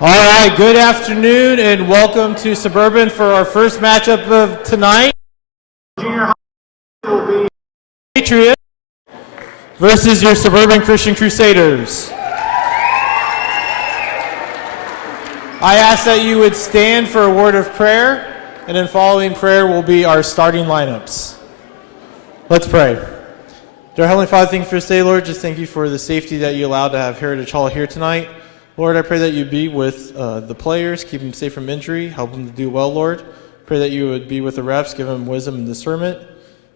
All right, good afternoon and welcome to Suburban for our first matchup of tonight. Junior high will be Patriots versus your Suburban Christian Crusaders. I ask that you would stand for a word of prayer, and then following prayer will be our starting lineups. Let's pray. Dear Heavenly Father, thank you for this day, Lord. Just thank you for the safety that you allowed to have Heritage Hall here tonight. Lord, I pray that you be with the players, keep them safe from injury, help them to do well, Lord. Pray that you would be with the refs, give them wisdom and discernment.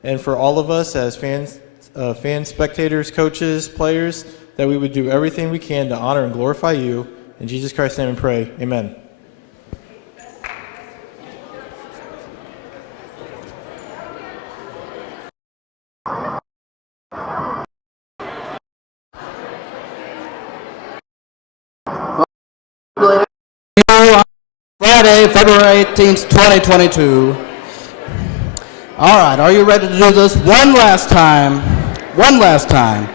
And for all of us as fans, spectators, coaches, players, that we would do everything we can to honor and glorify you. In Jesus Christ's name we pray, amen. Friday, February 18th, 2022. All right, are you ready to do this one last time? One last time.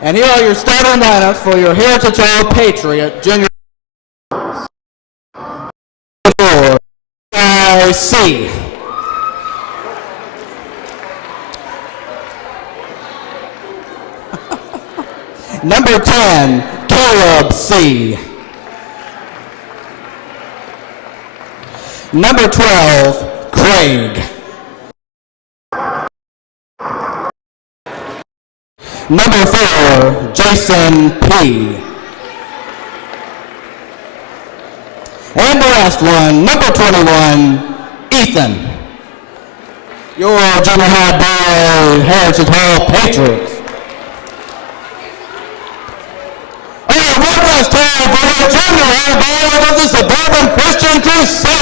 And here are your starting lineups for your Heritage Hall Patriot Junior C. Number 10, Caleb C. Number 12, Craig. Number 4, Jason P. And the last one, number 21, Ethan. Your junior high boy Heritage Hall Patriots. One last time for your junior high boys of the Suburban Christian Crusaders.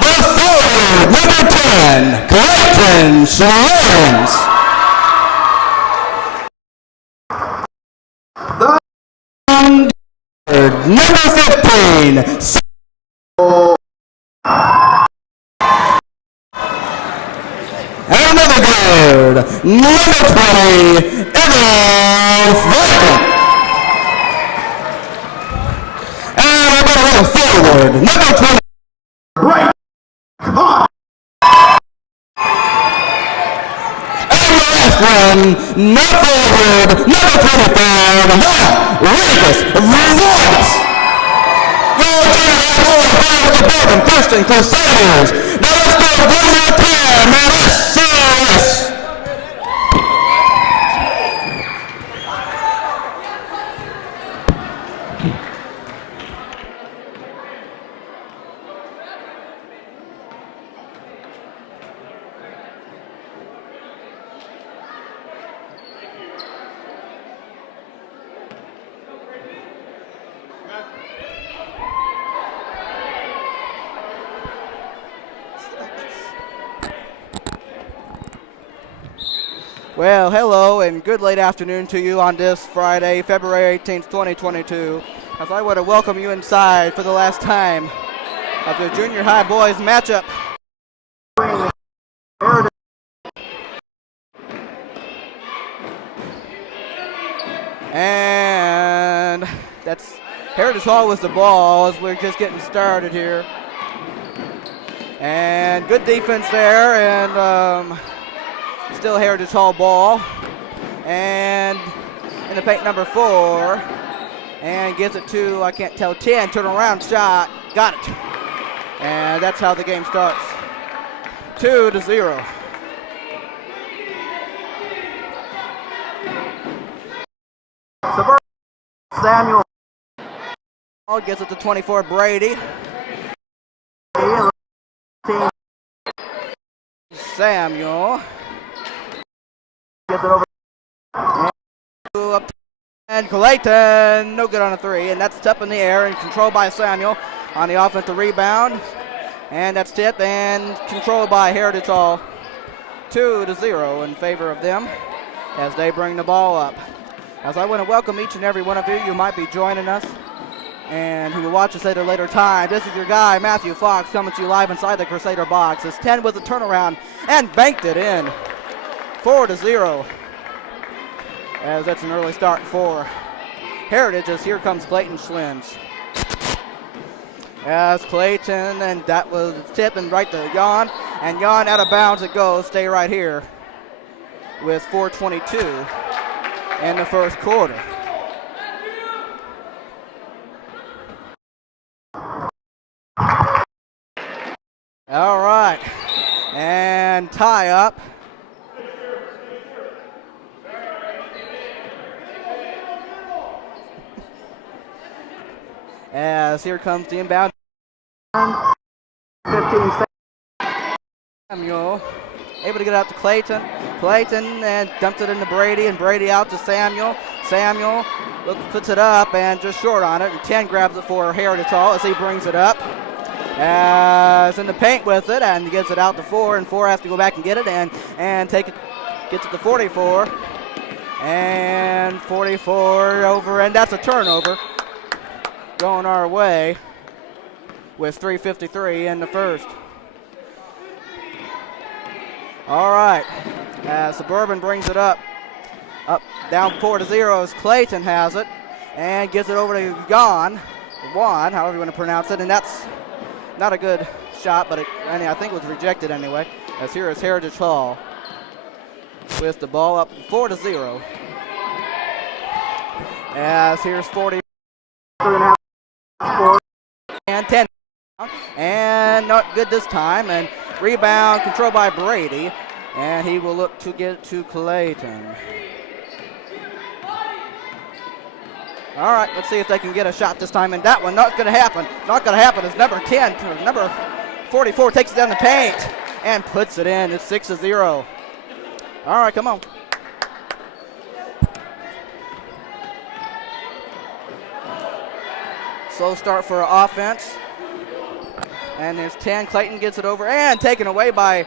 The forward, number 10, Clayton Shines. The third, number 15, and another guard, number 20, Evan Franklin. And another forward, number 20, right. Come on. And the last one, not forward, number 25, Regis Voice. Your Suburban Christian Crusaders. Now let's go one more time, man. Let's see this. Well, hello and good late afternoon to you on this Friday, February 18th, 2022. As I want to welcome you inside for the last time of the junior high boys matchup. And that's Heritage Hall with the ball as we're just getting started here. And good defense there, and still Heritage Hall ball, and in the paint number 4, and gives it to, I can't tell, 10, turn around shot, got it. And that's how the game starts, 2-0. Suburban Samuel gets it to 24, Brady. Samuel. Gets it over and up and Clayton, no good on a 3, and that's up in the air and controlled by Samuel on the offensive rebound, and that's tipped and controlled by Heritage Hall, 2-0 in favor of them as they bring the ball up. As I want to welcome each and every one of you, you might be joining us and who will watch us at a later time. This is your guy, Matthew Fox, coming to you live inside the Crusader box. As 10 with a turnaround and banked it in. 4-0. As that's an early start for Heritage as here comes Clayton Schlins. As Clayton, and that was tipping right to Jan, and Jan out of bounds it goes. Stay right here with 4:22 in the first quarter. All right, and tie up. As here comes the inbound. 15 seconds. Samuel able to get out to Clayton. Clayton and dumps it into Brady, and Brady out to Samuel. Samuel puts it up and just short on it, and 10 grabs it for Heritage Hall as he brings it up. As in the paint with it, and gets it out to 4, and 4 has to go back and get it and take it, gets it to 44. And 44 over, and that's a turnover going our way with 3:53 in the first. All right, as Suburban brings it up down 4-0 as Clayton has it and gives it over to Juan, however you want to pronounce it, and that's not a good shot, but I think it was rejected anyway. As here is Heritage Hall with the ball up 4-0. As here's 40 and 10, and not good this time, and rebound controlled by Brady, and he will look to get to Clayton. All right, let's see if they can get a shot this time, and that one not going to happen. Not going to happen as number 10, number 44 takes it down the paint and puts it in. It's 6-0. All right, come on. Slow start for offense. And there's 10. Clayton gets it over and taken away by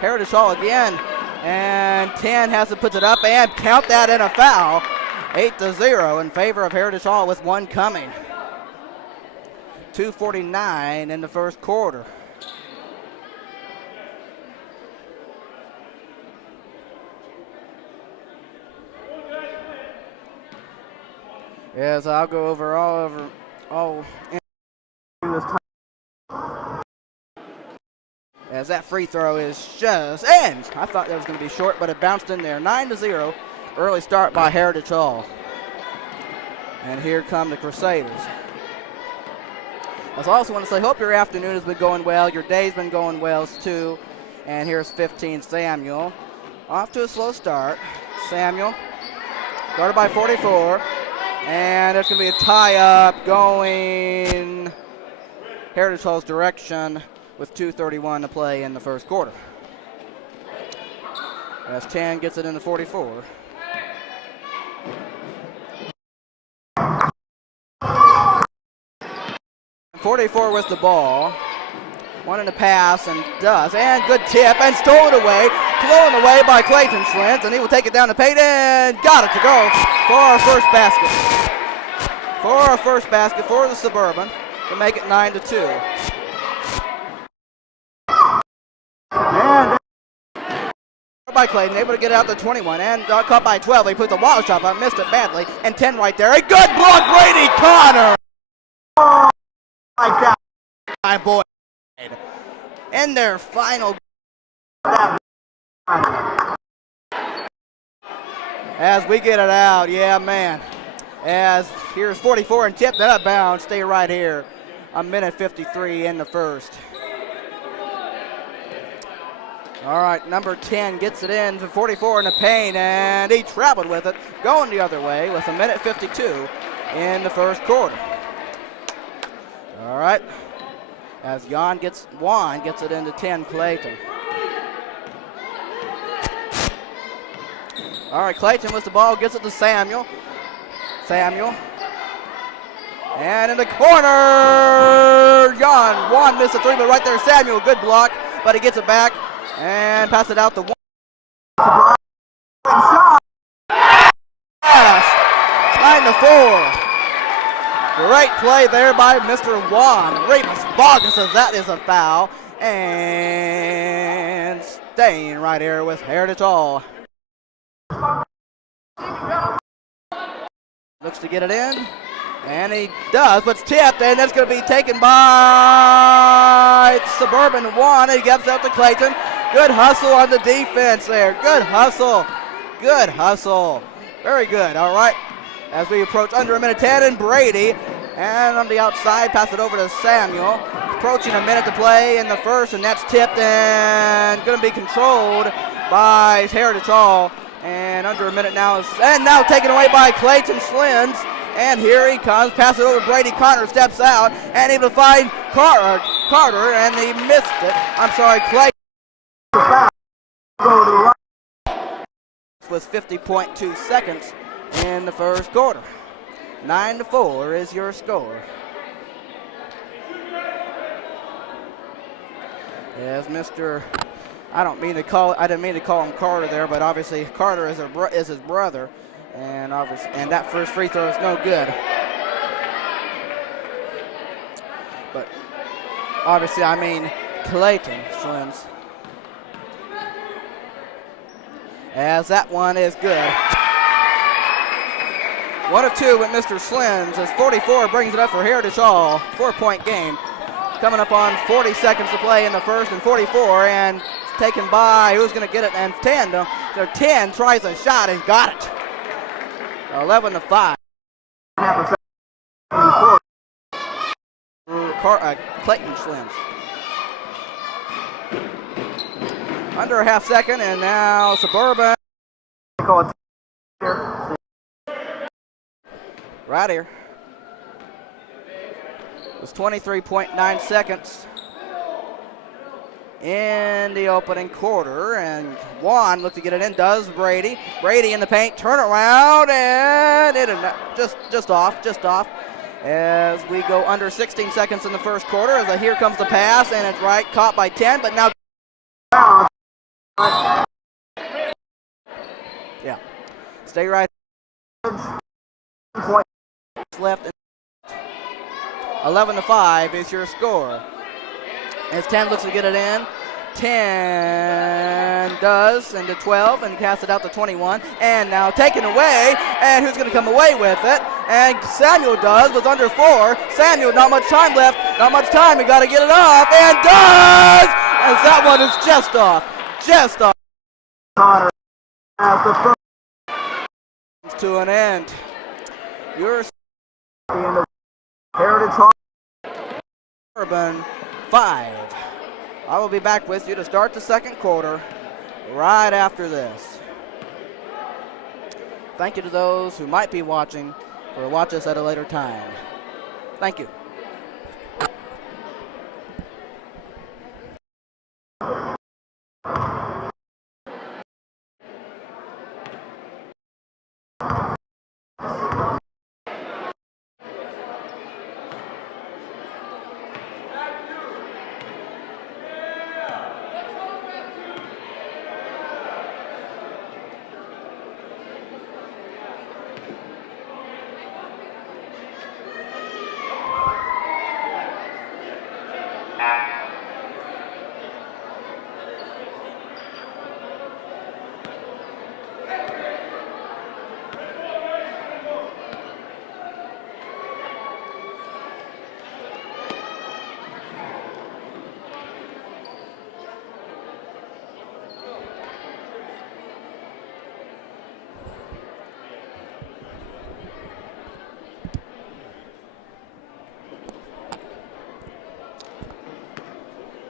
Heritage Hall again. And 10 has to put it up and count that in a foul. 8-0 in favor of Heritage Hall with one coming. 2:49 in the first quarter. Yes, I'll go over all this time. As that free throw is just in. I thought that was going to be short, but it bounced in there. 9-0. Early start by Heritage Hall. And here come the Crusaders. I also want to say, hope your afternoon has been going well. Your day's been going well, too. And here's 15, Samuel. Off to a slow start. Samuel, guarded by 44. And there's going to be a tie-up going Heritage Hall's direction with 2:31 to play in the first quarter. As 10 gets it into 44. And 44 with the ball. Wanting to pass and does. And good tip and stolen away. Blown away by Clayton Schlins, and he will take it down the paint and got it to go for our first basket. For our first basket for the Suburban to make it 9-2. And by Clayton, able to get it out to 21 and caught by 12. He puts a wild shot, but missed it badly. And 10 right there. A good block, Brady Connor. Oh, like that, my boy. In their final. As we get it out, yeah, man. As here's 44 and tipped out of bounds. Stay right here. 1:53 in the first. All right, number 10 gets it in to 44 in the paint, and he traveled with it, going the other way with 1:52 in the first quarter. All right, as Juan gets it into 10, Clayton. All right, Clayton with the ball, gets it to Samuel. Samuel. And in the corner, Juan missed a three, but right there, Samuel, good block, but he gets it back and pass it out to Juan. Yes, 9-4. Great play there by Mr. Juan. Remus Bogus says that is a foul. And staying right here with Heritage Hall. Looks to get it in, and he does, but it's tipped, and that's going to be taken by Suburban 1. He gives out to Clayton. Good hustle on the defense there. Good hustle. Good hustle. Very good. All right. As we approach under a minute 10, and Brady, and on the outside, pass it over to Samuel. Approaching a minute to play in the first, and that's tipped and going to be controlled by Heritage Hall. And under a minute now, and now taken away by Clayton Slins. And here he comes, pass it over to Brady. Connor steps out and able to find Carter, and he missed it. I'm sorry, Clayton. This was 50.2 seconds in the first quarter. 9-4 is your score. As Mr. I didn't mean to call him Carter there, but obviously Carter is his brother, and that first free throw is no good. But obviously, I mean Clayton Slims. As that one is good. 1 of 2 with Mr. Slims as 44 brings it up for Heritage Hall. 4-point game. Coming up on 40 seconds to play in the first, and 44, and taken by, who's going to get it, and 10. So 10 tries a shot and got it. 11-5. Clayton Slims. Under a half second, and now Suburban. Right here. It was 23.9 seconds in the opening quarter, and Juan looked to get it in, does Brady. Brady in the paint, turn around, and it just off. As we go under 16 seconds in the first quarter, as here comes the pass, and it's right, caught by 10, but now. Yeah, stay right. Left. 11-5 is your score. As 10 looks to get it in. 10 does, and to 12, and casts it out to 21. And now taken away, and who's going to come away with it? And Samuel does, was under 4. Samuel, not much time left, not much time, he got to get it off, and does! As that one is just off. To an end. Your Heritage Hall. Urban 5. I will be back with you to start the second quarter right after this. Thank you to those who might be watching or watch us at a later time. Thank you.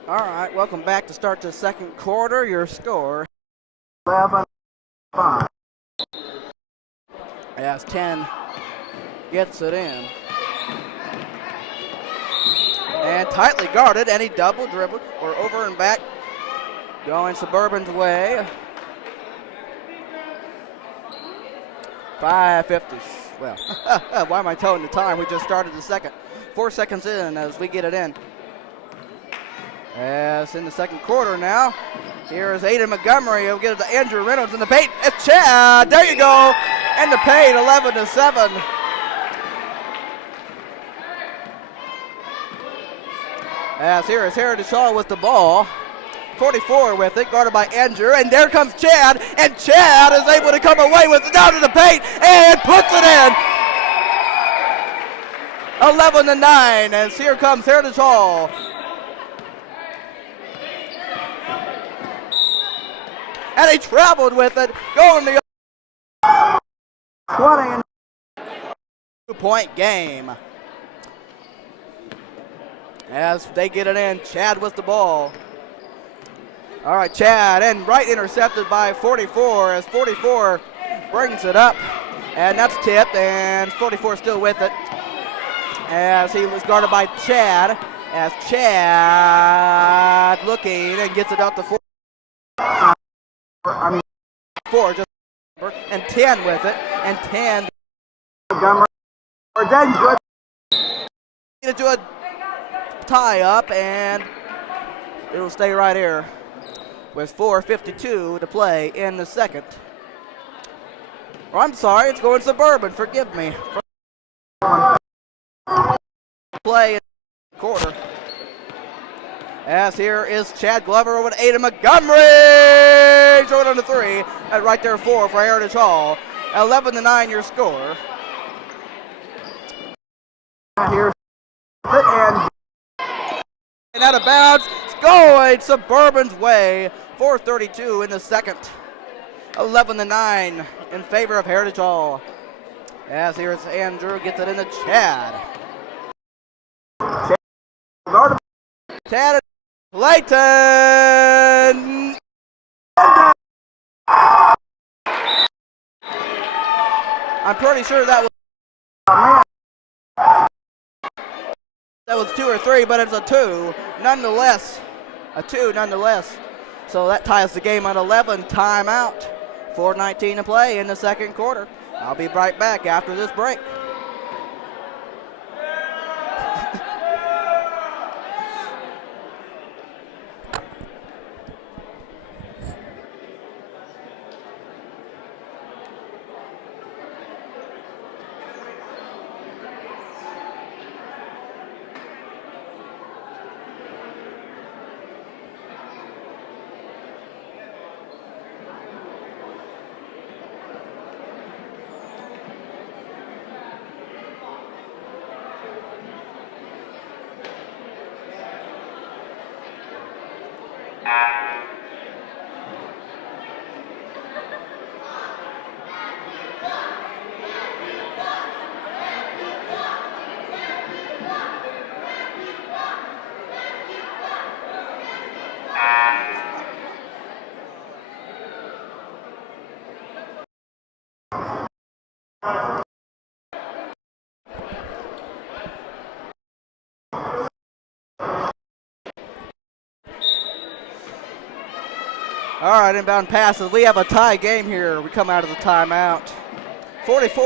All right, welcome back to start the second quarter. Your score. 11-5. As 10 gets it in. And tightly guarded, and he double dribbled, or over and back, going Suburban's way. 5:50. Well, why am I telling the time? We just started the second. 4 seconds in as we get it in. As in the second quarter now, here is Aiden Montgomery. He'll get it to Andrew Reynolds in the paint. It's Chad. There you go. In the paint, 11-7. As here is Heritage Hall with the ball. 44 with it, guarded by Andrew. And there comes Chad. And Chad is able to come away with it down to the paint and puts it in. 11-9 as here comes Heritage Hall. And he traveled with it, going to 20. 2-point game. As they get it in, Chad with the ball. All right, Chad, and right intercepted by 44 as 44 brings it up. And that's tipped, and 44 still with it. As he was guarded by Chad. As Chad looking and gets it out to 4. 4 just and 10 with it. And 10. Into a tie up, and it'll stay right here with 4:52 to play in the second. Or I'm sorry, it's going Suburban. Forgive me. Play in the quarter. As here is Chad Glover over to Aiden Montgomery. Short on the 3. And right there 4 for Heritage Hall. 11-9 your score. Here's and out of bounds. It's going Suburban's way. 4:32 in the second. 11-9 in favor of Heritage Hall. As here's Andrew gets it into Chad. Chad and Clayton. I'm pretty sure that was 2 or 3, but it's a 2 nonetheless. A 2 nonetheless. So that ties the game at 11. Timeout. 4:19 to play in the second quarter. I'll be right back after this break. All right, inbound passes. We have a tie game here. We come out of the timeout. 44.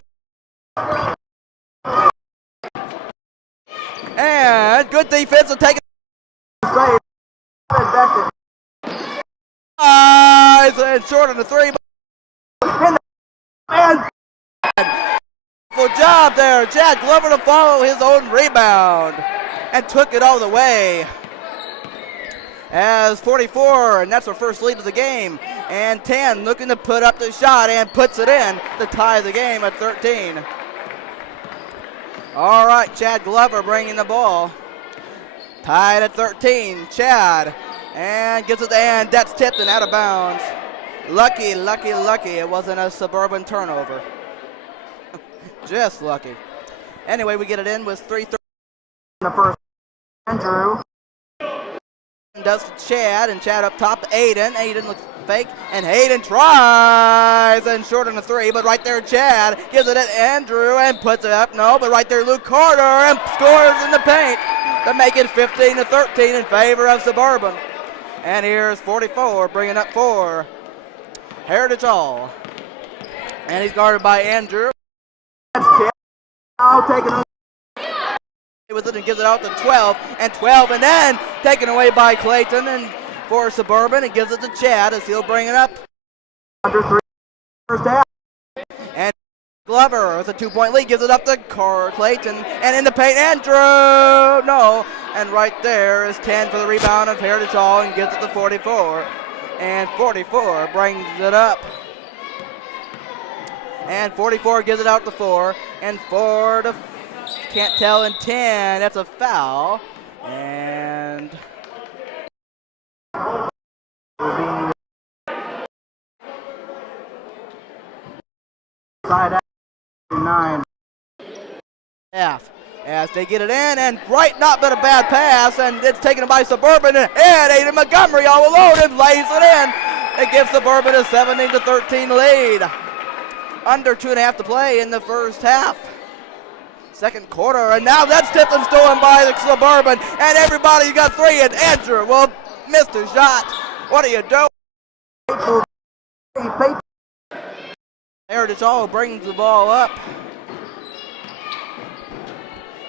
And good defense to take it. And short on the 3. And full job there. Chad Glover to follow his own rebound and took it all the way. As 44, and that's our first lead of the game. And 10 looking to put up the shot and puts it in to tie the game at 13. All right, Chad Glover bringing the ball. Tied at 13. Chad and gets it and that's tipped and out of bounds. Lucky it wasn't a Suburban turnover. Just lucky. Anyway, we get it in with 3:30. The first, Andrew. Does to Chad, and Chad up top to Aiden. Aiden looks fake, and Aiden tries, and short on the 3, but right there Chad gives it to Andrew and puts it up. No, but right there Luke Carter and scores in the paint to make it 15-13 in favor of Suburban. And here's 44 bringing up 4. Heritage Hall. And he's guarded by Andrew. Now taking with it and gives it out to 12 and then taken away by Clayton and for Suburban and gives it to Chad as he'll bring it up. Under 3 first half. And Glover with a 2-point lead gives it up to Clayton and in the paint Andrew no and right there is 10 for the rebound of Heritage Hall and gives it to 44 and 44 brings it up. And 44 gives it out to 4 and 4 to Can't tell in 10. That's a foul. And side out 9. half as they get it in, and right, not but a bad pass, and it's taken by Suburban, and Aiden Montgomery all alone and lays it in. It gives Suburban a 17-13 lead. Under 2.5 to play in the first half. Second quarter, and now that's tipped and stolen by the Suburban, and everybody got 3, and Andrew, well, missed a shot. What are you doing? Heritage Hall brings the ball up.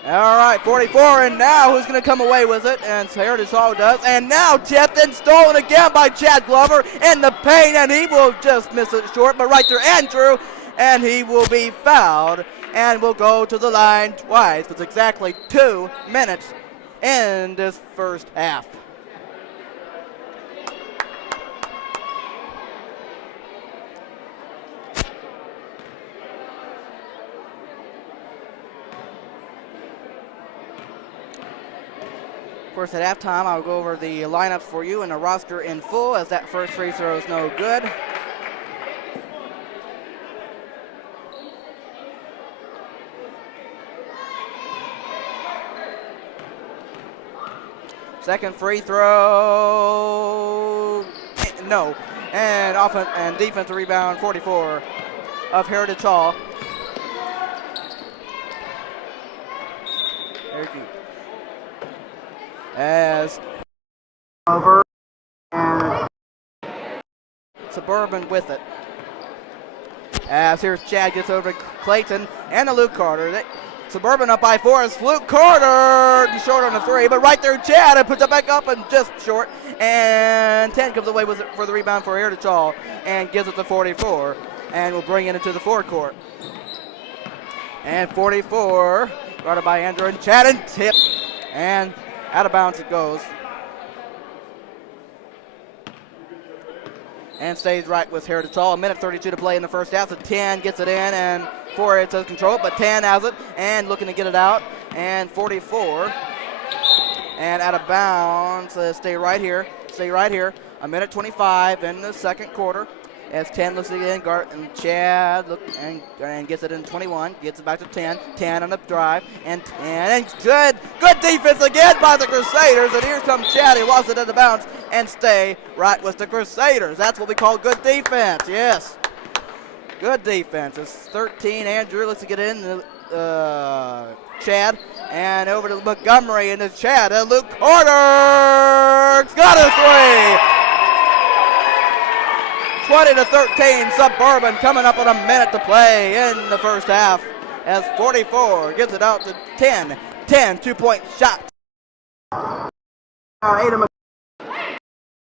All right, 44, and now who's going to come away with it? And Heritage Hall does. And now tipped and stolen again by Chad Glover in the paint, and he will just miss it short. But right there, Andrew, and he will be fouled and will go to the line twice. It's exactly 2 minutes in this first half. Of course, at halftime, I'll go over the lineups for you and the roster in full, as that first free throw is no good. Second free throw, no. And offense and defensive rebound, 44 of Heritage Hall. As Over and Suburban with it. As here's Chad, gets over to Clayton and to Luke Carter. Suburban up by 4 is Luke Carter, short on the 3, but right there Chad puts it back up and just short. And 10 comes away with it for the rebound for Heritage Hall and gives it to 44, and will bring it into the forecourt. And 44, guarded by Andrew and Chad, and tipped, and out of bounds it goes. And stays right with Heritage Hall. 1:32 to play in the first half. So 10 gets it in, and 4 it says control it, but 10 has it and looking to get it out. And 44, and out of bounds. Stay right here. Stay right here. 1:25 in the second quarter. As 10 looks again, and Chad and gets it in 21, gets it back to 10. 10 on the drive, and 10, and good defense again by the Crusaders. And here comes Chad. He lost it at the bounce, and stay right with the Crusaders. That's what we call good defense. Yes, good defense. It's 13. Andrew looks to get in. Chad, and over to Montgomery, and to Chad, and Luke Carter got a 3. 20-13, Suburban coming up on 1 minute to play in the first half, as 44 gives it out to 10. 10 2-point shot. Aiden.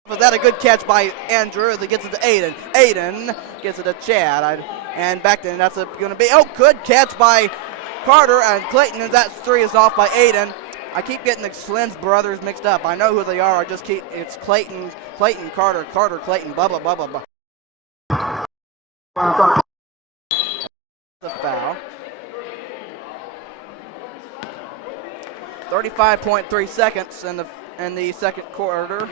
Was that a good catch by Andrew as he gets it to Aiden? Aiden gets it to Chad, and back then that's going to be, good catch by Carter and Clayton, and that 3 is off by Aiden. I keep getting the Slim's brothers mixed up. I know who they are. It's Clayton, Carter, Clayton, blah, blah, blah, blah, blah. The foul. 35.3 seconds in the second quarter.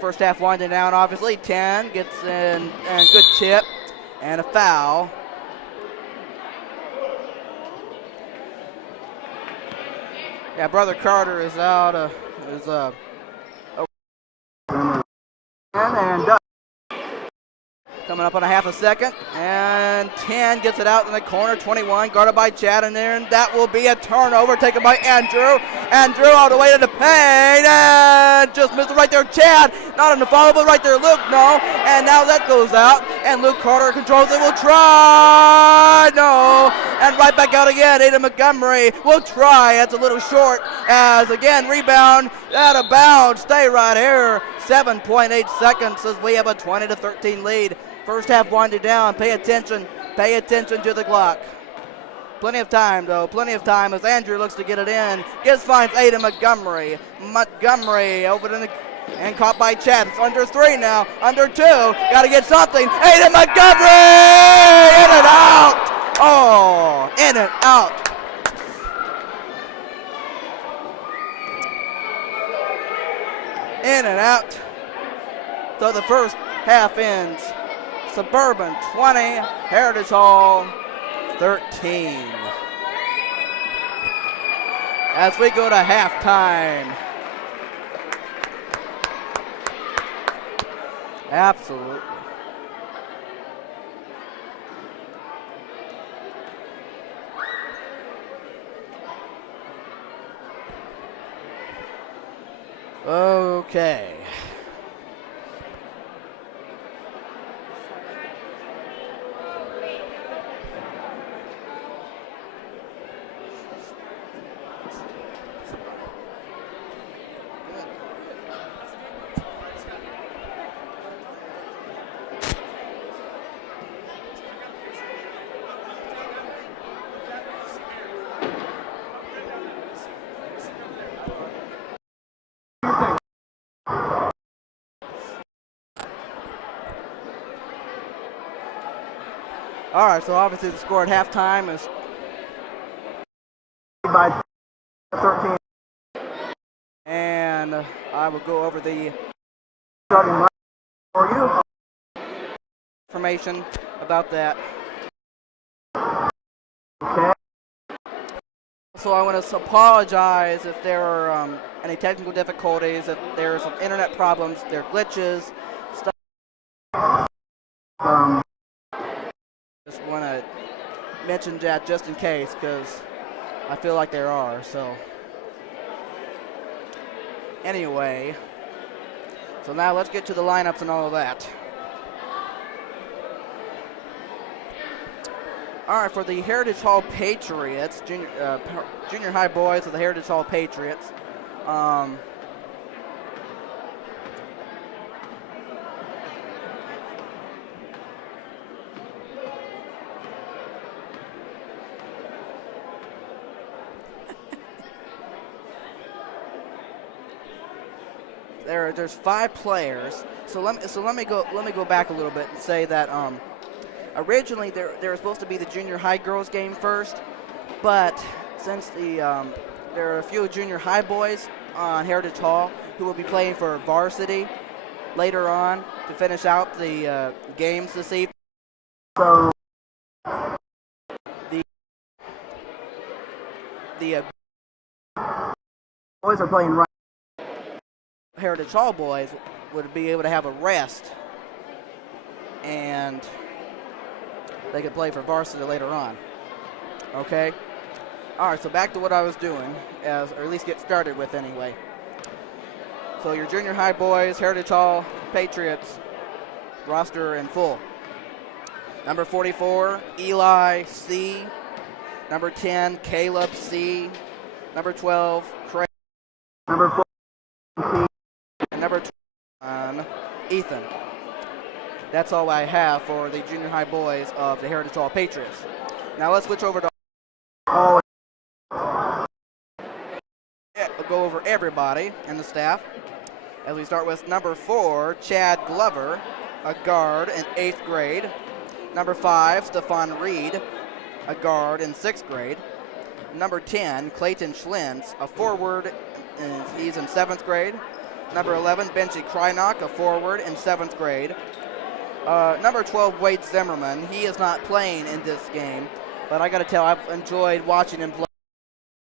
First half winding down, obviously. 10 gets in, and good tip, and a foul. Yeah, Brother Carter is out. Coming up on a half a second, and 10 gets it out in the corner. 21 guarded by Chad in there, and that will be a turnover taken by Andrew. Andrew all the way to the paint, and just missed it right there. Chad, not in the follow, but right there Luke, no. And now that goes out, and Luke Carter controls it, will try, no. And right back out again, Aiden Montgomery will try. That's a little short, as again, rebound, out of bounds. Stay right here. 7.8 seconds as we have a 20-13 lead. First half winding down. Pay attention to the clock. Plenty of time, though. Plenty of time as Andrew looks to get it in. Finds Aiden Montgomery. Montgomery over to the, and caught by Chad. It's under 3 now. Under 2. Got to get something. Aiden Montgomery! In and out. Oh, in and out. in and out. So the first half ends. Suburban 20, Heritage Hall 13. As we go to halftime. Absolutely. Okay. All right, so obviously the score at halftime is By 13. and I will go over the Starting line for you. information about that. Okay. So I want to apologize if there are any technical difficulties, if there are some internet problems, there are glitches, stuff. Just want to mention that just in case, because I feel like there are. So anyway, so now let's get to the lineups and all of that. All right, for the Heritage Hall Patriots, junior high boys of the Heritage Hall Patriots. There's 5 players. So let me go back a little bit and say that originally there was supposed to be the junior high girls game first, but since there are a few junior high boys on Heritage Hall who will be playing for varsity later on to finish out the games this evening. So The boys are playing right. Heritage Hall boys would be able to have a rest, and they could play for varsity later on. Okay? All right, so back to what I was doing, or at least get started with anyway. So your junior high boys, Heritage Hall Patriots, roster in full. Number 44, Eli C. Number 10, Caleb C. Number 12, Craig. Number 4. And number 21, Ethan. That's all I have for the junior high boys of the Heritage Hall Patriots. Now let's switch over to Oh, we'll go over everybody in the staff. As we start with number 4, Chad Glover, a guard in 8th grade. Number 5, Stephon Reed, a guard in 6th grade. Number 10, Clayton Schlintz, a forward, he's in 7th grade. Number 11, Benji Krynock, a forward in 7th grade. Number 12, Wade Zimmerman, he is not playing in this game, but I got to tell, I've enjoyed watching him play.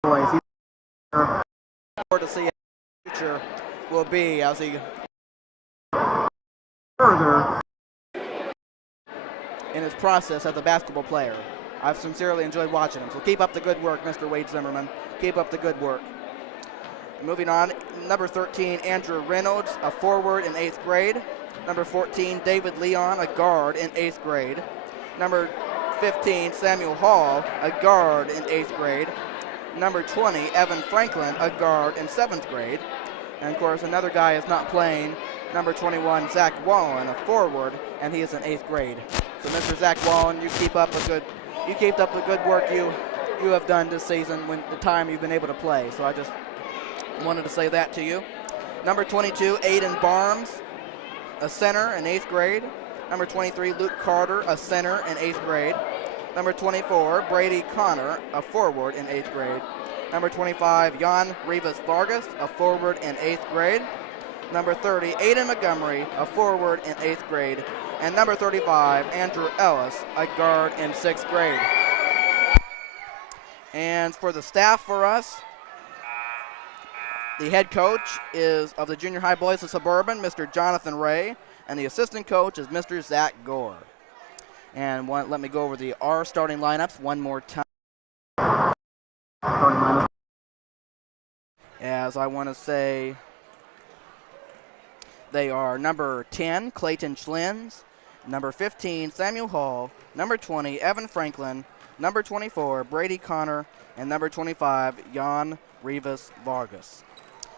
boys. Forward to see how the future will be as he Further. in his process as a basketball player. I've sincerely enjoyed watching him. So keep up the good work, Mr. Wade Zimmerman. Keep up the good work. Moving on, number 13, Andrew Reynolds, a forward in 8th grade. Number 14, David Leon, a guard in 8th grade. Number 15, Samuel Hall, a guard in 8th grade. Number 20, Evan Franklin, a guard in 7th grade. And of course, another guy is not playing. Number 21, Zach Wallen, a forward, and he is in 8th grade. So, Mr. Zach Wallen, you keep up the good work you have done this season when the time you've been able to play. So I just wanted to say that to you. Number 22, Aiden Barnes, a center in 8th grade. Number 23, Luke Carter, a center in 8th grade. Number 24, Brady Connor, a forward in 8th grade. Number 25, Jan Rivas Vargas, a forward in 8th grade. Number 30, Aiden Montgomery, a forward in 8th grade. And number 35, Andrew Ellis, a guard in 6th grade. And for the staff for us, the head coach is of the junior high boys of Suburban, Mr. Jonathan Ray, and the assistant coach is Mr. Zach Gore. And let me go over our starting lineups one more time. As I want to say, they are number 10, Clayton Schlins, number 15, Samuel Hall, number 20, Evan Franklin, number 24, Brady Connor, and number 25, Jan Rivas Vargas.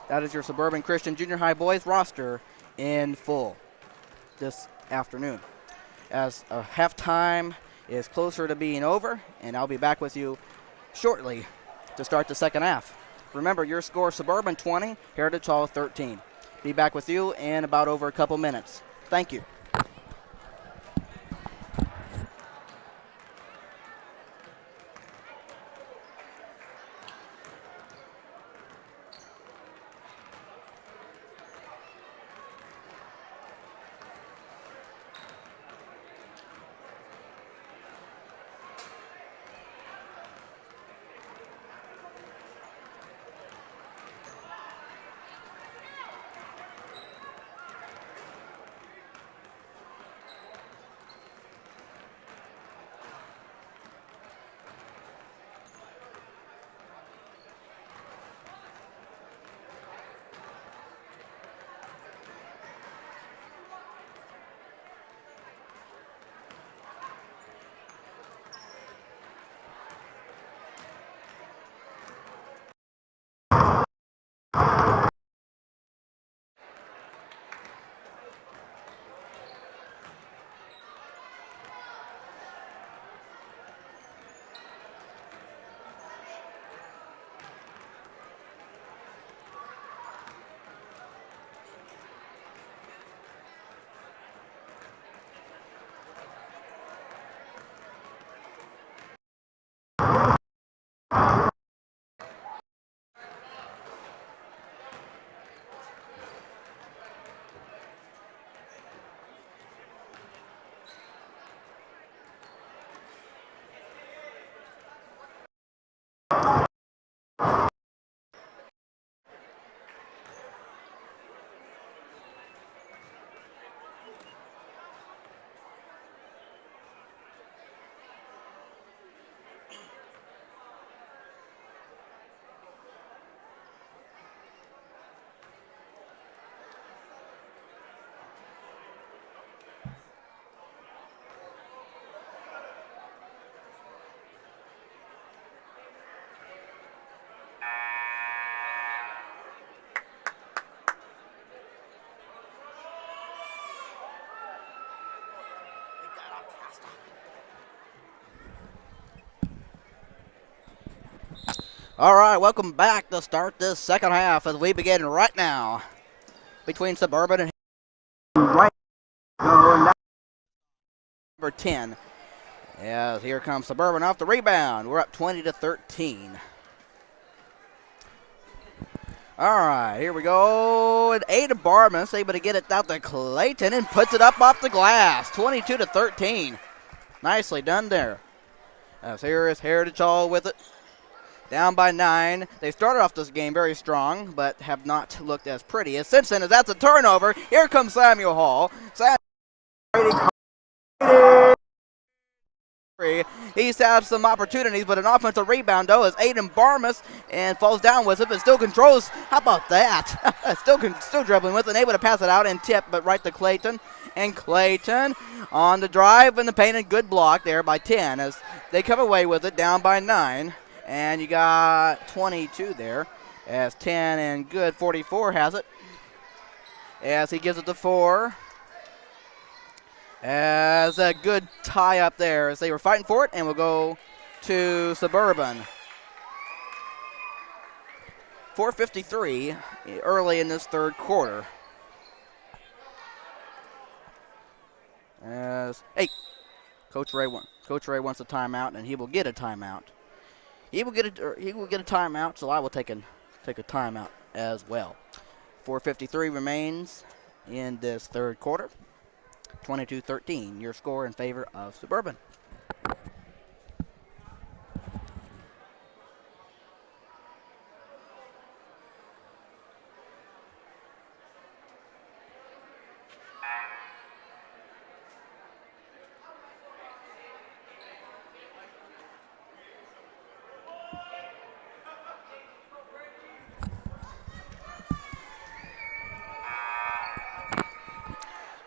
That is your Suburban Christian Junior High boys roster in full this afternoon. As halftime is closer to being over, and I'll be back with you shortly to start the second half. Remember, your score, Suburban 20, Heritage Hall 13. Be back with you in about over a couple minutes. Thank you. All right, welcome back to start this second half as we begin right now between Suburban and Right. Number 10. As here comes Suburban off the rebound. We're up 20-13. All right, here we go. And Aiden Barmas able to get it out to Clayton and puts it up off the glass. 22-13. Nicely done there. As here is Heritage Hall with it. Down by 9. They started off this game very strong, but have not looked as pretty as since then. As that's a turnover. Here comes Samuel Hall. He's had some opportunities, but an offensive rebound, though, is Aiden Barmas and falls down with it, but still controls. How about that? still dribbling with it, and able to pass it out and tip, but right to Clayton. And Clayton on the drive in the paint, and good block there by 10 as they come away with it down by 9. And you got 22 there as 10 and good 44 has it. As he gives it to 4. As a good tie up there as they were fighting for it, and we'll go to Suburban. 4:53 early in this third quarter. Hey, Coach Ray wants a timeout, and he will get a timeout. He will get a timeout, so I will take a timeout as well. 4:53 remains in this third quarter. 22-13, your score in favor of Suburban.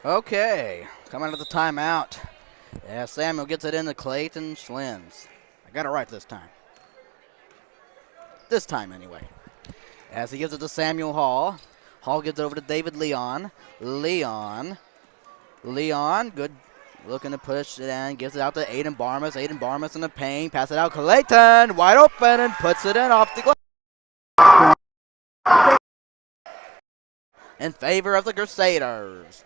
Okay, coming out of the timeout. Yeah, Samuel gets it into Clayton Schlins. I got it right this time. This time, anyway. As he gives it to Samuel Hall. Hall gives it over to David Leon. Leon, good looking to push it in. Gives it out to Aiden Barmas. Aiden Barmas in the paint. Pass it out. Clayton, wide open, and puts it in off the glass. In favor of the Crusaders.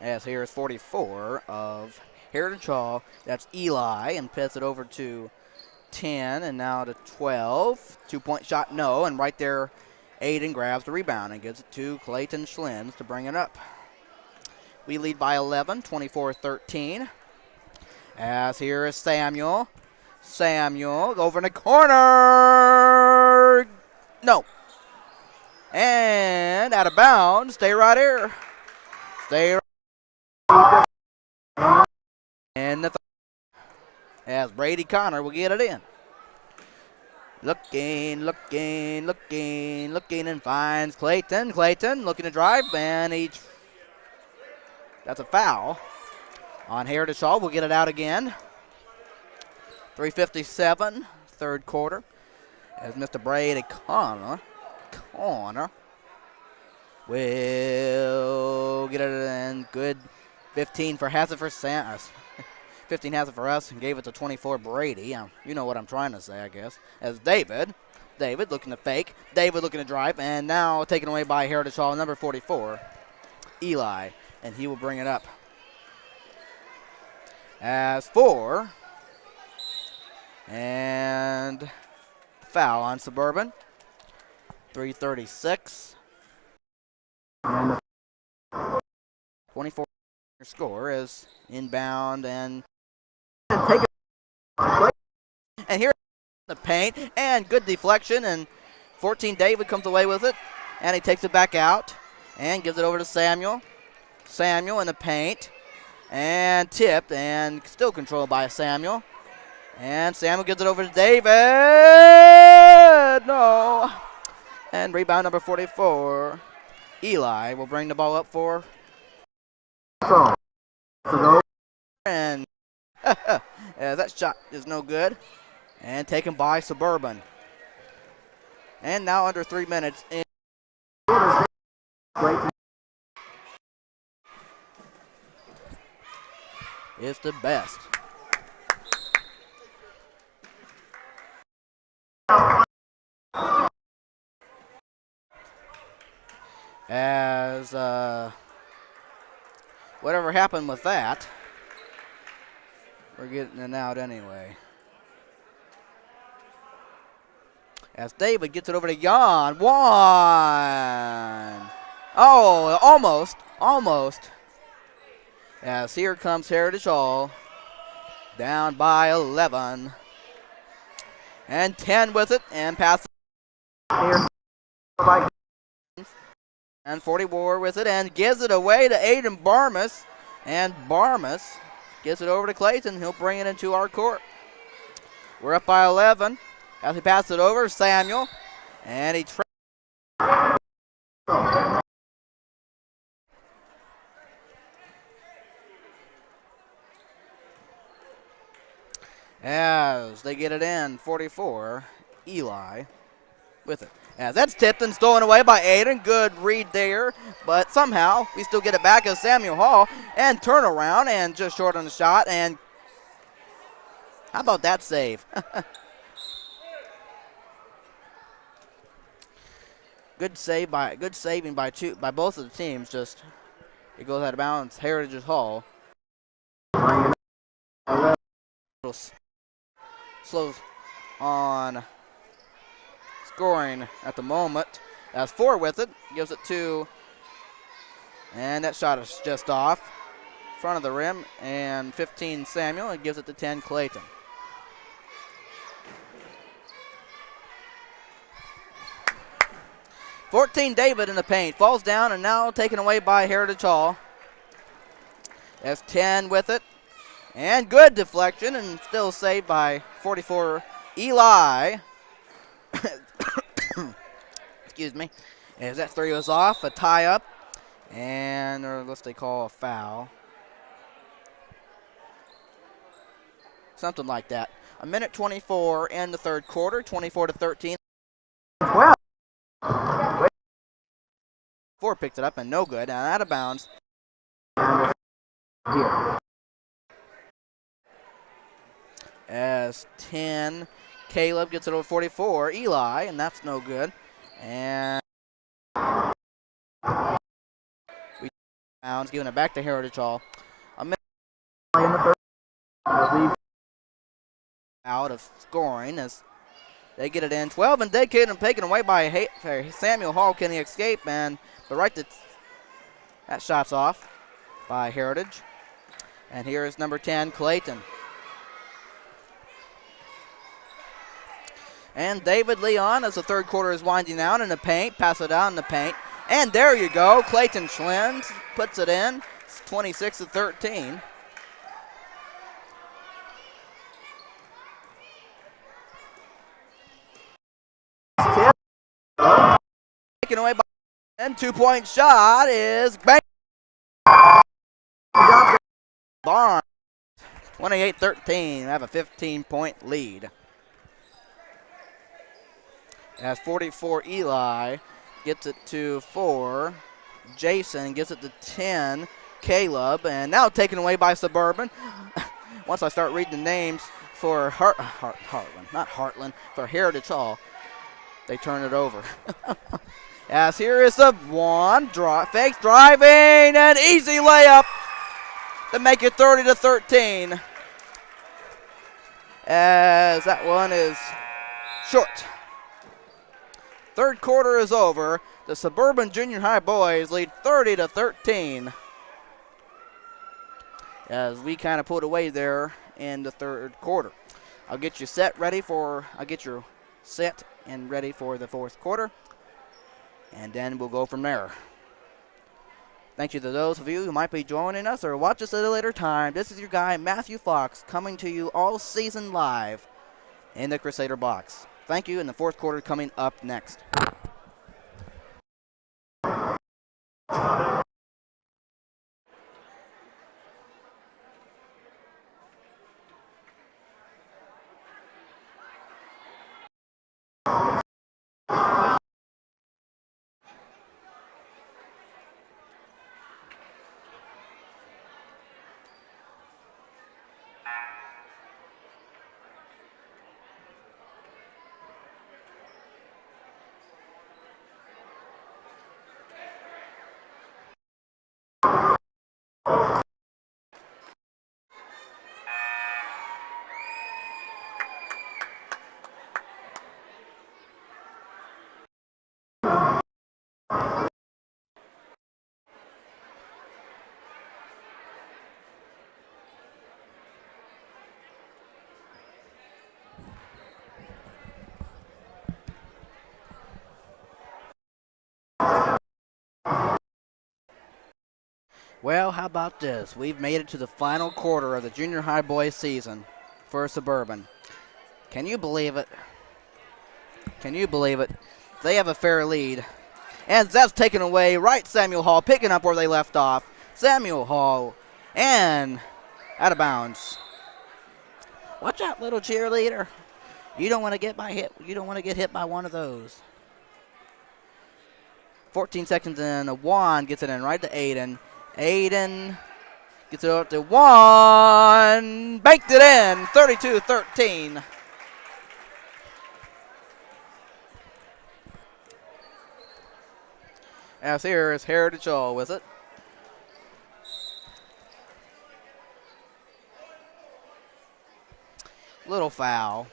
As here is 44 of Heritage Hall. That's Eli, and puts it over to 10, and now to 12. 2-point shot, no, and right there, Aiden grabs the rebound and gives it to Clayton Schlins to bring it up. We lead by 11, 24-13. As here is Samuel. Samuel over in the corner. No. And out of bounds. Stay right here. Stay right. And the as Brady Connor will get it in. Looking, and finds Clayton. Clayton looking to drive, and that's a foul on Heritage Hall. We'll get it out again. 3:57, third quarter. As Mr. Brady Connor will get it in. Good 15 for Hassett for 15 has it for us and gave it to 24 Brady. You know what I'm trying to say, I guess. As David looking to fake. David looking to drive. And now taken away by Heritage Hall, number 44, Eli. And he will bring it up. As 4. And foul on Suburban. 3:36. 24 score is inbound and here the paint and good deflection, and 14 David comes away with it, and he takes it back out and gives it over to Samuel. Samuel in the paint and tipped and still controlled by Samuel, and Samuel gives it over to David. No, and rebound number 44 Eli will bring the ball up for and that shot is no good. And taken by Suburban. And now under 3 minutes in. It's the best. As whatever happened with that, we're getting it out anyway. As David gets it over to Jan. 1. Oh, almost. As here comes Heritage Hall. Down by 11. And 10 with it. And pass. And 44 with it. And gives it away to Aiden Barmas. And Barmas gets it over to Clayton. He'll bring it into our court. We're up by 11. As he passes it over, Samuel, and he as they get it in, 44, Eli with it. As that's tipped and stolen away by Aiden. Good read there, but somehow we still get it back as Samuel Hall, and turn around and just short on the shot, and how about that save? Good saving by both of the teams. Just it goes out of bounds. Heritage Hall. Slow on scoring at the moment. That's 4 with it. Gives it to, and that shot is just off. Front of the rim, and 15 Samuel, and gives it to 10 Clayton. "14 David in the paint, falls down and now taken away by Heritage Hall. That's 10 with it, and good deflection, and still saved by 44 Eli. Excuse me. As that 3 was off, a tie up, and or let's they call a foul. Something like that. A minute 24 in the third quarter, 24-13. 12. 4 picked it up and no good, and out of bounds. Here. As 10, Caleb gets it over 44, Eli, and that's no good. And we bounds, giving it back to Heritage Hall. A minute In the third. Leave. out of scoring as they get it in. 12 and dedicated and taken away by Samuel Hall. Can he escape? But right that shot's off by Heritage. And here is number 10, Clayton. And David Leon, as the third quarter is winding down in the paint, pass it down in the paint. And there you go, Clayton Schlins puts it in. It's 26-13. Taken away by, and 2-point shot is bang. Barnes, 28-13, have a 15-point lead. As 44 Eli gets it to 4. Jason gives it to 10. Caleb, and now taken away by Suburban. Once I start reading the names for Heartland, for Heritage Hall, they turn it over. As here is the one, fakes driving, and easy layup to make it 30-13. As that one is short. Third quarter is over. The Suburban Junior High boys lead 30-13. As we kind of put away there in the third quarter. I'll get you set and ready for the fourth quarter. And then we'll go from there. Thank you to those of you who might be joining us or watch us at a later time. This is your guy, Matthew Fox, coming to you all season live in the Crusader box. Thank you, and the fourth quarter coming up next. Well, how about this? We've made it to the final quarter of the junior high boys season for Suburban. Can you believe it? Can you believe it? They have a fair lead. And that's taken away. Right, Samuel Hall picking up where they left off. Samuel Hall and out of bounds. Watch out, little cheerleader. You don't want to get hit. You don't want to get hit by one of those. 14 seconds in. Juan gets it in right to Aiden. Aiden gets it up to Juan. Banked it in. 32-13. As here is Heritage Hall with it. Little foul.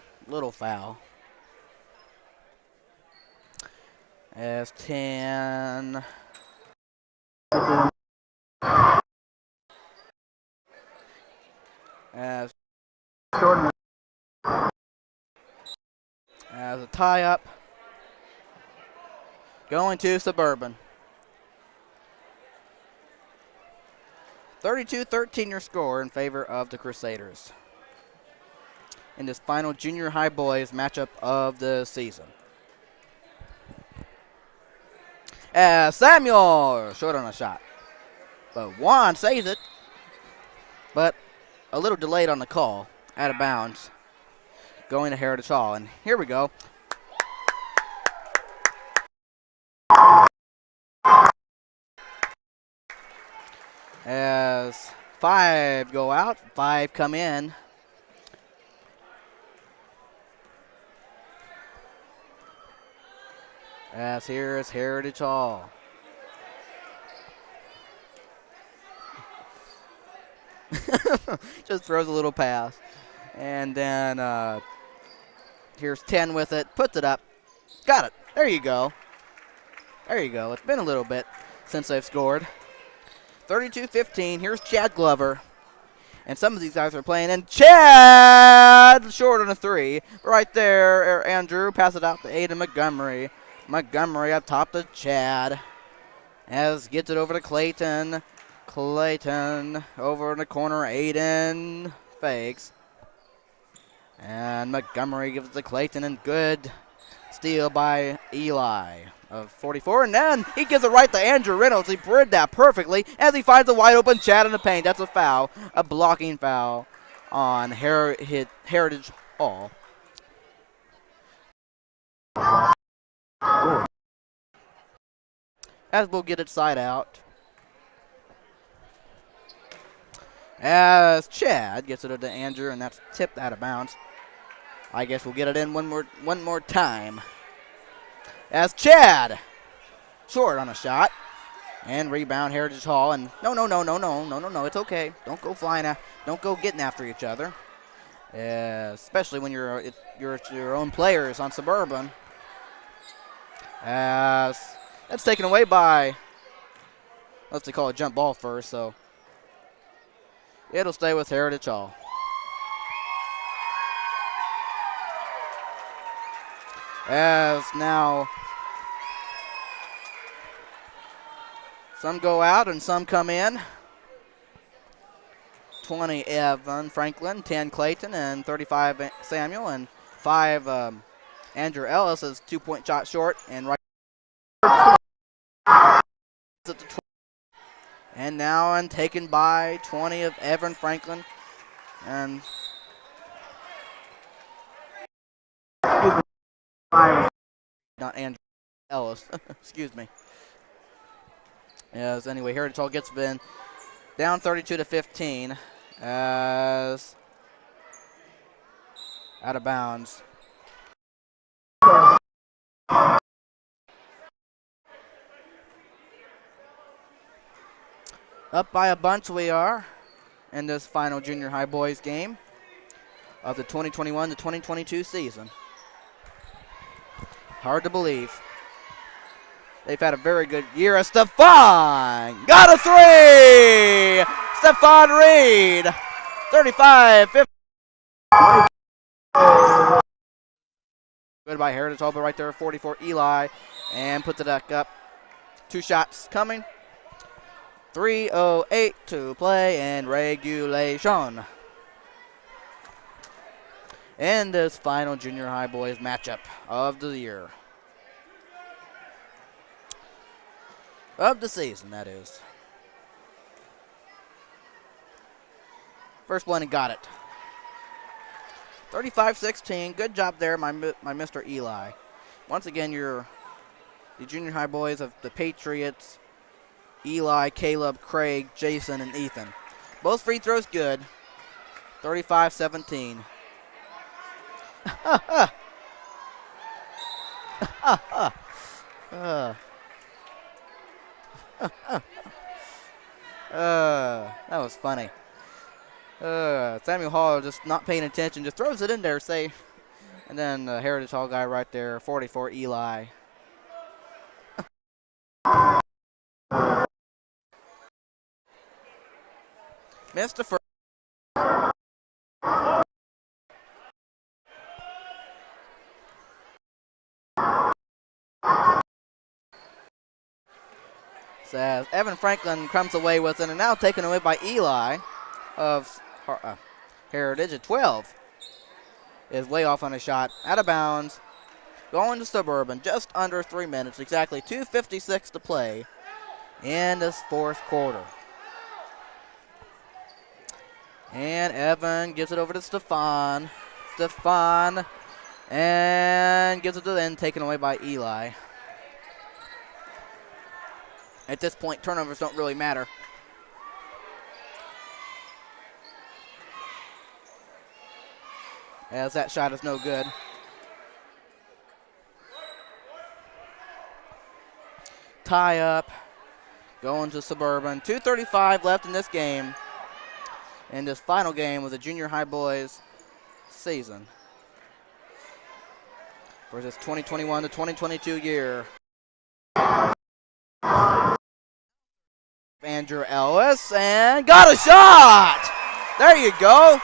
As 10. As Jordan. a tie-up. Going to Suburban. 32-13 your score in favor of the Crusaders in this final junior high boys matchup of the season. As Samuel short on a shot, but Juan saves it, but a little delayed on the call, out of bounds, going to Heritage Hall. And here we go. As 5 go out, 5 come in. As here is Heritage Hall. Just throws a little pass. And then here's 10 with it, puts it up. Got it. There you go. There you go. It's been a little bit since they've scored. 32-15. Here's Chad Glover. And some of these guys are playing. And Chad short on a 3. Right there, Andrew. Pass it out to Aiden Montgomery. Montgomery up top to Chad. As gets it over to Clayton. Clayton over in the corner. Aiden fakes. And Montgomery gives it to Clayton. And good steal by Eli of 44. And then he gives it right to Andrew Reynolds. He read that perfectly as he finds a wide open Chad in the paint. That's a foul. A blocking foul on Heritage Hall. As we'll get it side out. As Chad gets it to Andrew, and that's tipped out of bounds. I guess we'll get it in one more time. As Chad short on a shot. And rebound Heritage Hall. And no, it's okay. Don't go flying out. Don't go getting after each other. Especially when you're your own players on Suburban. As that's taken away by, let's call it jump ball first, so it'll stay with Heritage Hall. As now some go out and some come in. 20 Evan Franklin, 10 Clayton, and 35 Samuel, and 5 Andrew Ellis is 2-point shot short, and right at the 20. And now taken by 20 of Evan Franklin, and not Andrew Ellis. Excuse me. Yes. Anyway, Heritage Hall gets been down 32-15 as out of bounds. Up by a bunch we are in this final junior high boys game of the 2021-2022 season. Hard to believe. They've had a very good year. Stefan got a 3! Stefan Reed, 35-50. Good by Heritage Hall, but right there, 44 Eli, and puts it back up. 2 shots coming. 3:08 to play in regulation. In this final junior high boys matchup of the year. Of the season, that is. First one and got it. 35-16. Good job there, my Mr. Eli. Once again, the junior high boys of the Patriots, Eli, Caleb, Craig, Jason, and Ethan. Both free throws good. 35-17. That was funny. Samuel Hall just not paying attention, just throws it in there, and then the Heritage Hall guy right there, 44 Eli. Missed the first. As Evan Franklin comes away with it, and now taken away by Eli of Heritage at 12. Is way off on a shot, out of bounds, going to Suburban, just under 3 minutes, exactly 2:56 to play in this fourth quarter. And Evan gives it over to Stefan. And gives it to the end, taken away by Eli. At this point, turnovers don't really matter. As that shot is no good. Tie up, going to Suburban. 2:35 left in this game, in this final game of the junior high boys season for this 2021 to 2022 year. Andrew Ellis, and got a shot! There you go.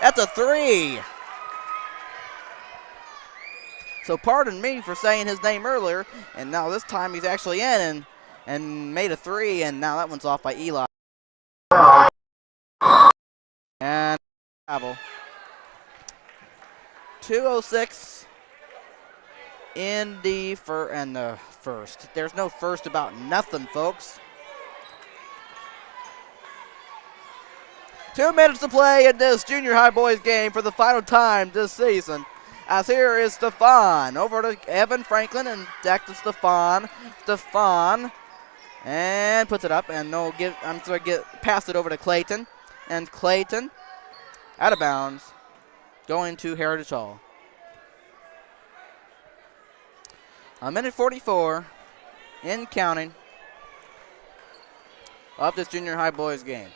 That's a 3. So pardon me for saying his name earlier, and now this time he's actually in and made a 3, and now that one's off by Eli. And travel. 2:06 in the first. There's no first about nothing, folks. 2 minutes to play in this junior high boys game for the final time this season. As here is Stefan over to Evan Franklin and back to Stefan. And puts it up, and pass it over to Clayton. And Clayton out of bounds, going to Heritage Hall. A minute 44 in counting of this junior high boys game.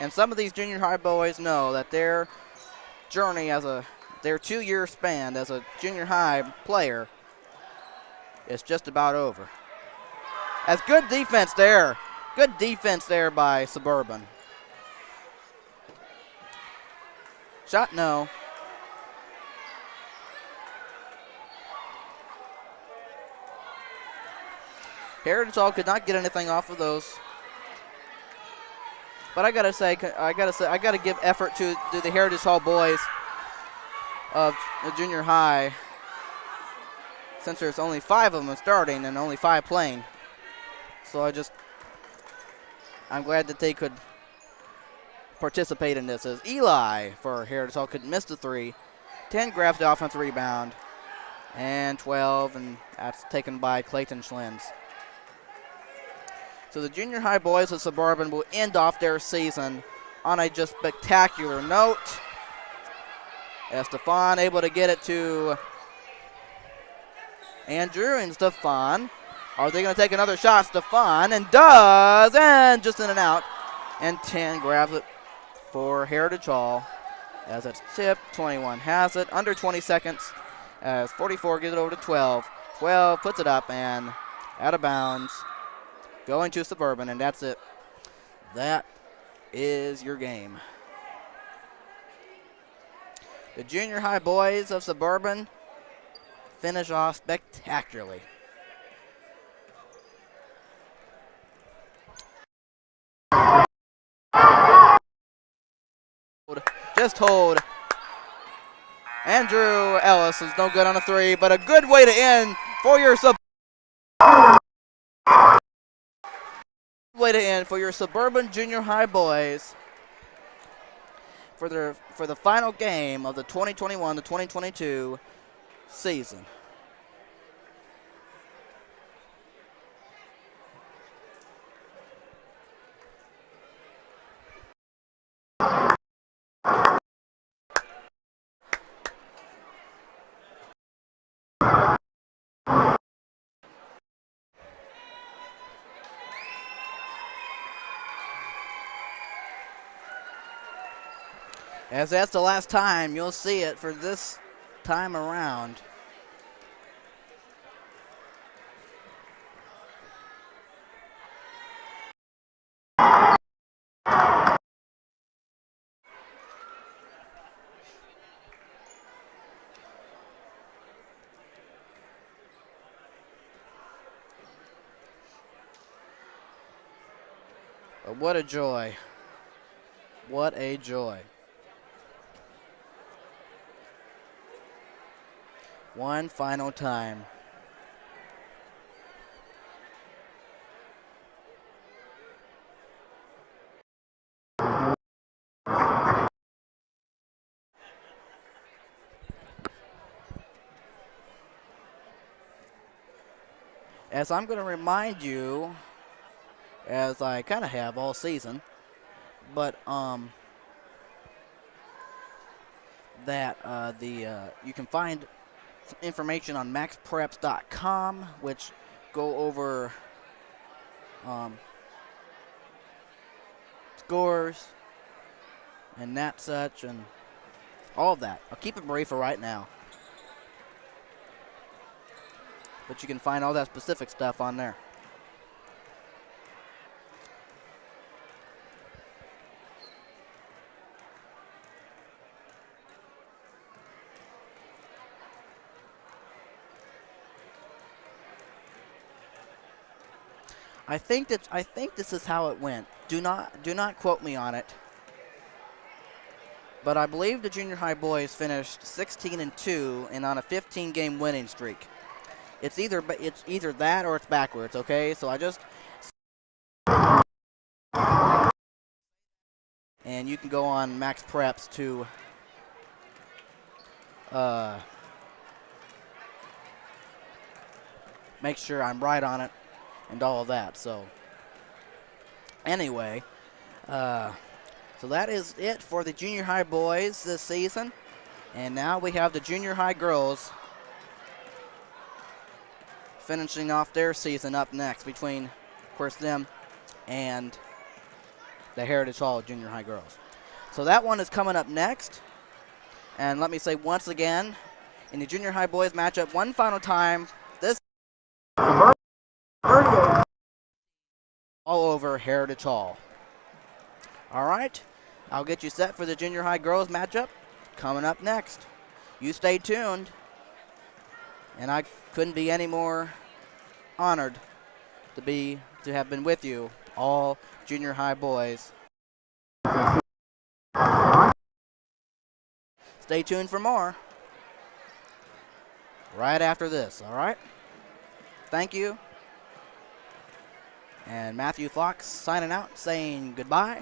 And some of these junior high boys know that their journey their 2-year span as a junior high player is just about over. As good defense there. Good defense there by Suburban. Shot no. Heritage Hall could not get anything off of those. But I gotta give effort to the Heritage Hall boys of the junior high, since there's only 5 of them starting and only 5 playing. So I'm glad that they could participate in this. As Eli for Heritage Hall could miss the 3. 10 grabs the offensive rebound, and 12, and that's taken by Clayton Schlins. So the junior high boys of Suburban will end off their season on a just spectacular note. As Stefan able to get it to Andrew, and Stefan, are they going to take another shot? Stefan, and does, and just in and out. And 10 grabs it for Heritage Hall as it's tipped. 21 has it, under 20 seconds, as 44 gives it over to 12. 12 puts it up and out of bounds, going to Suburban, and that's it. That is your game. The junior high boys of Suburban finish off spectacularly. Just hold. Andrew Ellis is no good on a 3, but a good way to end for your Suburban junior high boys for the final game of the 2021 to 2022 season. As that's the last time you'll see it for this time around. But what a joy. What a joy. One final time. As I'm going to remind you, as I kind of have all season, but that you can find some information on maxpreps.com, which go over scores and that such and all of that. I'll keep it brief for right now, but you can find all that specific stuff on there. I think this is how it went. Do not quote me on it. But I believe the junior high boys finished 16-2 and on a 15-game winning streak. It's either that or it's backwards, okay? So and you can go on Max Preps to make sure I'm right on it and all of that. So anyway, so that is it for the junior high boys this season. And now we have the junior high girls finishing off their season up next between, of course, them and the Heritage Hall junior high girls. So that one is coming up next. And let me say once again, in the junior high boys matchup, one final time, this all over Heritage Hall. All right, I'll get you set for the junior high girls matchup coming up next. You stay tuned, and I couldn't be any more honored to have been with you, all junior high boys. Stay tuned for more right after this, all right? Thank you. And Matthew Fox signing out, saying goodbye.